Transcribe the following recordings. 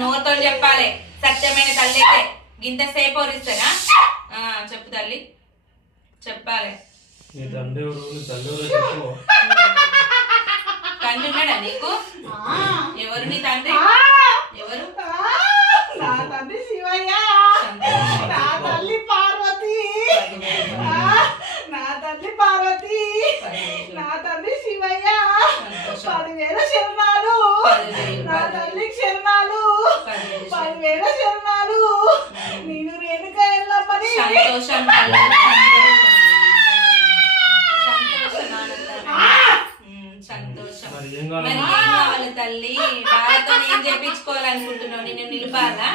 నోతో చెప్పాలి సత్యమైన తల్లికే గింత సేపు ఓరిస్తారా చెప్పు తల్లి చెప్పాలి తండ్రి ఉన్నాడా నీకు ఎవరు నీ తండ్రి ఎవరు నా తండ్రి శివయ్య నా తల్లి పార్వతి నా తల్లి పార్వతి నా తండ్రి శివయ్య 10,000 శరణాలు నా తల్లికి శరణాలు 10,000 శరణాలు నేను రేణుక ఎల్లమ్మని సంతోషం సంతోషం మరి ఏం కావాలి తల్లి బాలతో ఏం చేపించుకోవాలనుకుంటున్నావు నేను నిలపాలా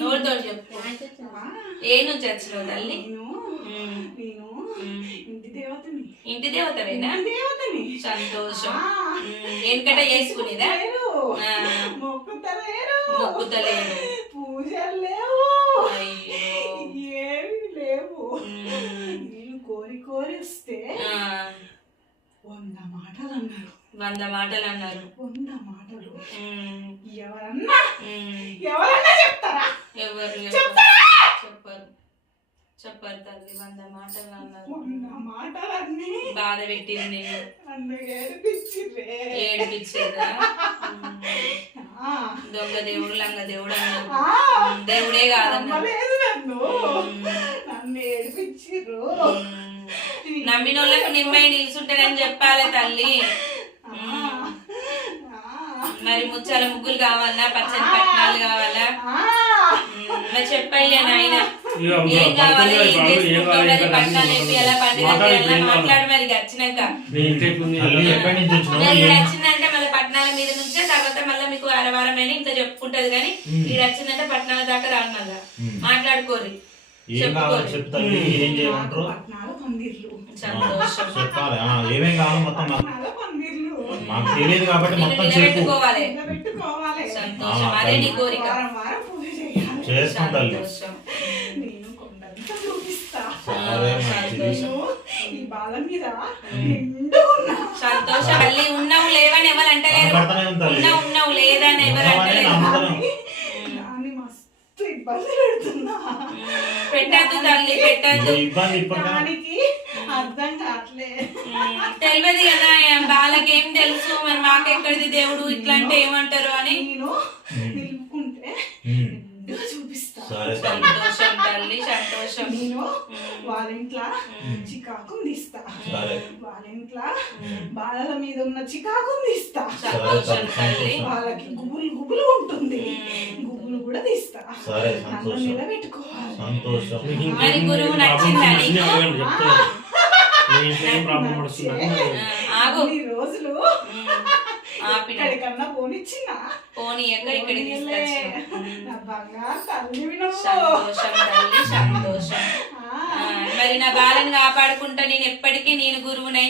నోటితో చెప్పు ఏ నుంచి వచ్చినావు తల్లి ఇంటి దేవతవేనా సంతోషం ఎందుకంటే చేసుకునేదా మొక్కుతలేరు పూజలు లేవు ఏమి లేవు నేను కోరి కోరి వస్తే 100 మాటలు అన్నారు 100 మాటలు అన్నారు 100 మాటలు ఎవరన్నా చెప్తారా ఎవరు చెప్పరు తల్లి 100 మాటలు అన్నారు 100 మాటలన్నీ బాధ పెట్టింది ఏడిపించేదా దొంగ దేవుడు లంగ దేవుడు అన్నారు దేవుడే కాదన్నారు నన్ను ఏడిపించిర్రు నమ్మిన వాళ్ళకు నిమ్మై నిలుచుంటారని చెప్పాలి తల్లి మరి ముచ్చాల ముగ్గులు కావాలా పచ్చని పట్టణాలు కావాలా మరి చెప్పయ్యా నాయన ఏం కావాలి ఏం చేసుకుంటావు మరి పట్టణాలు వేపియాలా పండుగ మాట్లాడు మరి వచ్చినాక వచ్చిందంటే మళ్ళీ పట్టణాల మీద నుంచే తర్వాత మళ్ళీ మీకు వారం అయినా ఇంత చెప్పుకుంటది కానీ ఇది వచ్చిందంటే పట్టణాల దాకా రాను మళ్ళా మాట్లాడుకోరు చెప్తాను ఏం చేయమంటారు చెప్పాలి ఏమేం కావాలి మొత్తం మాకు తెలియదు కాబట్టి మొత్తం పెట్టుకోవాలి సంతోషం అదే నీ కోరిక చేసుకుంటాను సంతోషం మళ్ళీ ఉన్నావు లేవని ఎవరు అంటలేరు ఉన్నావు లేదని ఎవరు అంటలేరు పెట్టద్దు తల్లి పెట్టద్దు తెలియదు కదా బాలకేం తెలుసు మరి మాకెక్కడిది దేవుడు ఇట్లా అంటే ఏమంటారు అని సంతోషం తల్లి సంతోషం వాళ్ళ ఇంట్లో చికాకు తీస్తా వాళ్ళ ఇంట్లో బాలల మీద ఉన్న చికాకు తీస్తా సంతోషం తల్లి వాళ్ళకి గుబులు ఉంటుంది గుబులు కూడా తీస్తా నన్ను నిలబెట్టుకోవాలి మరి గురువు నచ్చిందా నీకు రోజులు ఇక్కడికన్నా పోనిచ్చిన పోనీ ఇక్కడికి సంతోషం తల్లి సంతోషం మరి నా బాలను కాపాడుకుంటా నేను ఎప్పటికీ నేను గురువునై